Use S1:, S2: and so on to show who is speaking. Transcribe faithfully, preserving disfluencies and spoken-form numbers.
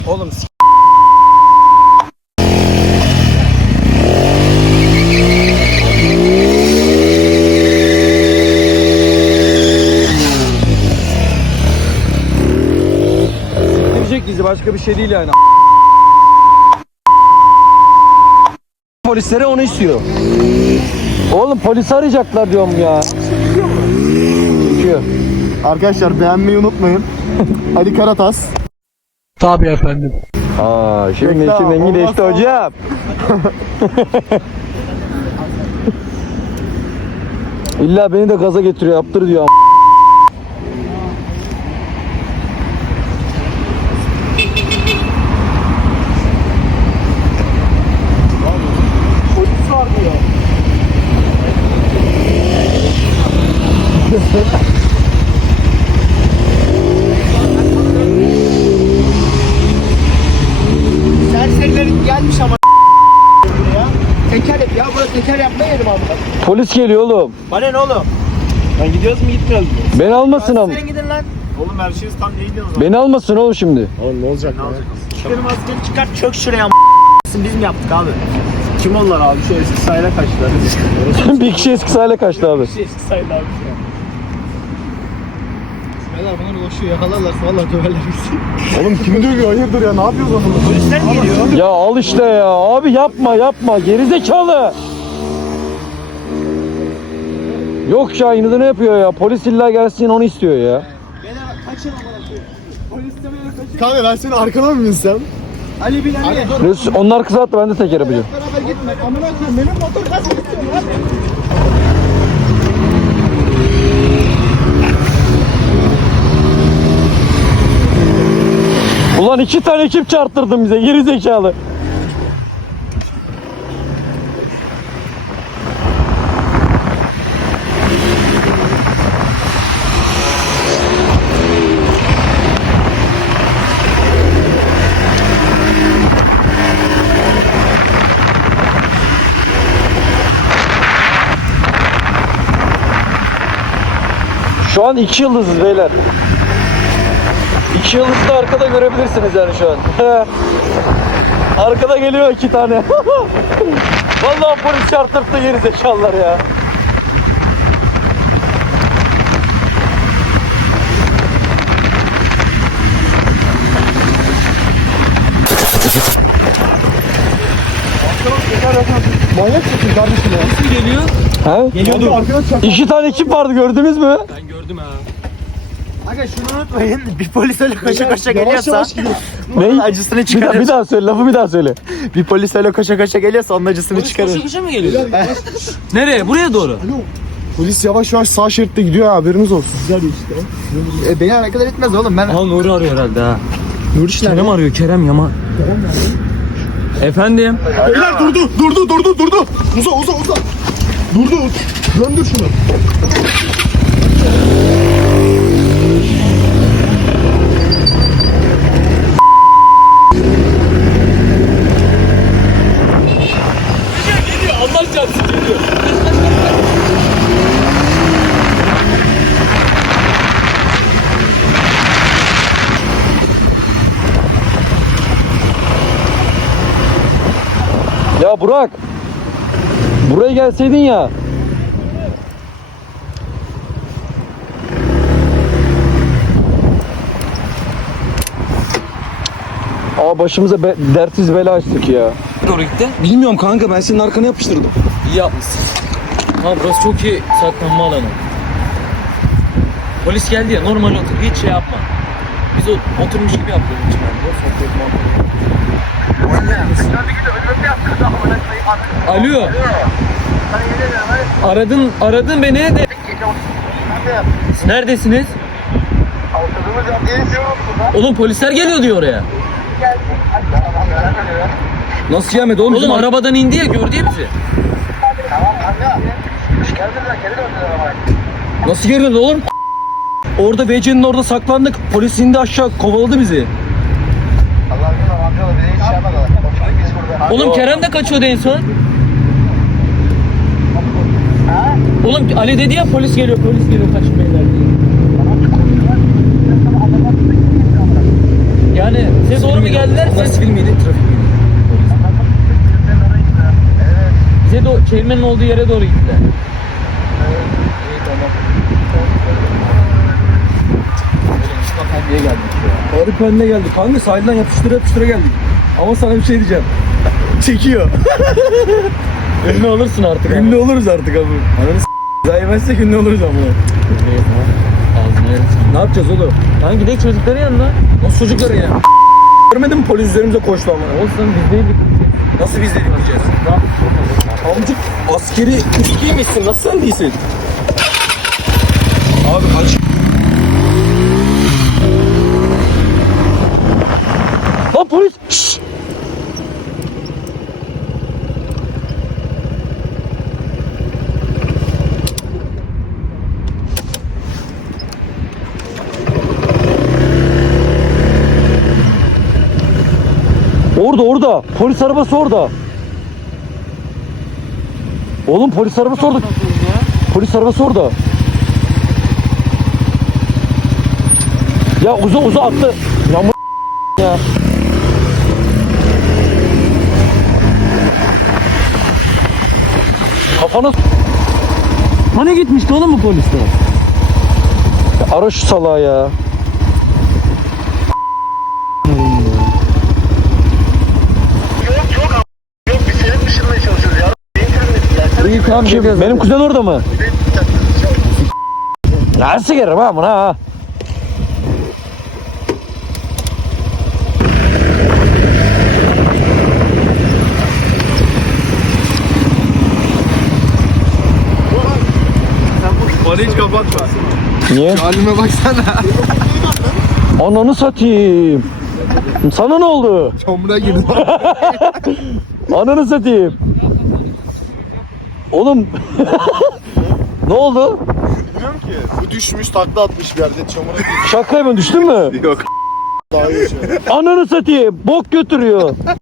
S1: Oğlum s***. Siktirecek bizi, başka bir şey değil yani. Polislere onu istiyor. Oğlum polisi arayacaklar diyorum ya. Çıkıyor.
S2: Arkadaşlar beğenmeyi unutmayın. Ali Karatas.
S3: Tabii efendim.
S2: Aa,
S1: Şimdi
S2: Bekle,
S1: iki rengi değişti
S2: olmazsa
S1: hocam. İlla beni de gaza getiriyor, yaptır diyor.
S2: polis var diyor.
S4: Serserilerin gelmiş ama ya. Teker yap ya, burada teker yapmaya yedim abi.
S1: Polis geliyor oğlum.
S4: Bana ne oğlum?
S2: Lan gidiyoruz mu gitmiyoruz mu?
S1: Beni almasın ama.
S4: Sen gidin lan.
S2: Oğlum her şeyiz tam iyi gidiyoruz lan.
S1: Beni almasın oğlum şimdi.
S2: Oğlum ne olacak ne olacak?
S4: Benim askeri çıkart çök şuraya am***. Biz mi yaptık abi?
S2: Kim onlar abi? Şu eski sayla kaçtılar.
S1: Bir kişi eski sahile kaçtı abi.
S4: Eski sayın abi şu an.
S2: Beyler bunlar koşuyor yakalarlarsa valla döverler bizi. Oğlum kimi dövüyor hayırdır ya ne yapıyoruz onunla?
S4: Polisler mi geliyor?
S1: Ya al işte ya. Abi yapma yapma. Gerizekalı. Yok ya, yine de ne yapıyor ya? Polis illa gelsin onu istiyor ya.
S4: Beyler kaçın amına koyayım. Polis de böyle kaçın.
S2: Kanka ben senin arkana mı binsem?
S4: Ali bin Ali.
S1: Resul, onlar kısa attı, ben de teker yapacağım.
S4: Beraber gitme. Amına koyayım benim motor nasıl gidiyor lan?
S1: Ulan iki tane ekip çarptırdın bize, gerizekalı. Şu an iki yıldızız beyler. İki yıldızı da arkada görebilirsiniz yani şu an. Arkada geliyor iki tane. Vallahi polis çarptırdı gerizekalılar ya.
S2: Manyak mısın kardeşim ya?
S3: Nasıl geliyor?
S1: He?
S2: Geliyordu. Arkadaş çarptı.
S1: İki tane ekip vardı, gördünüz mü?
S3: Ben gördüm ha.
S4: Aga şunu unutmayın. Bir polis öyle koşa koşa
S2: Yavaş
S4: geliyorsa
S2: yavaş gidiyor.
S4: bunun
S1: Ne?
S4: acısını
S1: Bir daha,
S4: çıkarır.
S1: bir daha söyle, lafı bir daha söyle.
S4: Bir polis öyle koşa koşa geliyorsa onun acısını
S3: Polis
S4: çıkarır.
S3: koşa koşa mı geliyor? Nereye? Buraya doğru.
S2: Polis yavaş yavaş sağ şeritte gidiyor ya haberiniz olsun. Güzel işte.
S4: E, beni alakadar etmez oğlum ben.
S3: Aa Nuri arıyor herhalde ha.
S4: Nur işler.
S3: Kerem arıyor, Kerem Yaman. Efendim?
S2: Beyler durdu durdu durdu durdu. Uza uza uza. Durdu. Döndür şunu.
S3: Allah çarpsın geliyor.
S1: Ya Burak. Buraya gelseydin ya. Aa, başımıza be dertsiz bela açtık ya.
S3: Doğru gitti.
S5: Bilmiyorum kanka, ben senin arkana yapıştırdım.
S3: İyi yapmışsın. Ha burası çok iyi saklanma alanı. Polis geldi ya, normal otur, hiç şey yapma. Biz o, oturmuş gibi yapıyoruz içeride. Sohbet muhabbet. Alo. Aradın, aradın beni de. Siz neredesiniz? Oğlum polisler geliyor diyor oraya.
S5: Nasıl gelmedi oğlum?
S3: Oğlum
S5: Bizim
S3: arabadan indi ya, gördü ya bizi.
S5: Nasıl geliyorsun oğlum? Orada V C'nin orada saklandık. Polis indi aşağı, kovaladı bizi.
S3: Oğlum Kerem de kaçıyordu en son. Oğlum Ali dedi ya, polis geliyor, polis geliyor, kaçın beyler diye. Yani size doğru mu geldiler?
S5: Onlar
S3: Siz
S5: sivil miydi, trafik miydi?
S3: bize doğru, çevirmenin olduğu yere doğru gittiler. İyi tamam. Oğlum niye geldik ya?
S5: Arı Pendi'ne geldik. Kanka sahilden yapıştıra yapıştıra geldik. Ama sana bir şey diyeceğim. Çekiyor.
S3: Ünlü olursun artık.
S5: Ünlü oluruz artık abi. Ananı s*** daha yemezsek ünlü oluruz ama.
S3: Ağzına yerim
S5: Ne yapacağız oğlum?
S3: Lan gidelim çocukların yanına.
S5: Nasıl çocukları ya? Görmedin mi polis üzerimize koştu ama.
S3: Olsun biz değildik.
S5: Nasıl biz dedik diyeceğiz? Amcık askeri üst giymişsin. Nasıl sen değilsin? Abi aç.
S1: Lan polis. Şşş. Orada orada. Polis arabası orada. Oğlum polis arabası orada. Polis arabası orada. Ya uza uza attı. Ya m- ya. Kafana s- Hani gitmişti oğlum bu polisler? Ya ara şu salağı ya.
S2: Yok biz senin dışında çalışıyoruz ya. Benim kırmızı.
S1: İyi tamam kim? Benim kuzen orada mı? Nasıl gelirim ha buna ha?
S2: Bana hiç kapatma.
S1: Niye?
S2: Halime baksana.
S1: Ananı satayım. Sana ne oldu?
S2: Çamura girdim.
S1: Ananı satayım. Oğlum. Ne oldu?
S2: Bilmiyorum ki. Bu düşmüş takla atmış bir yerde çamura girdi.
S1: Şaka mı düştün mü?
S2: Yok. Daha iyi şey.
S1: Ananı satayım. Bok götürüyor.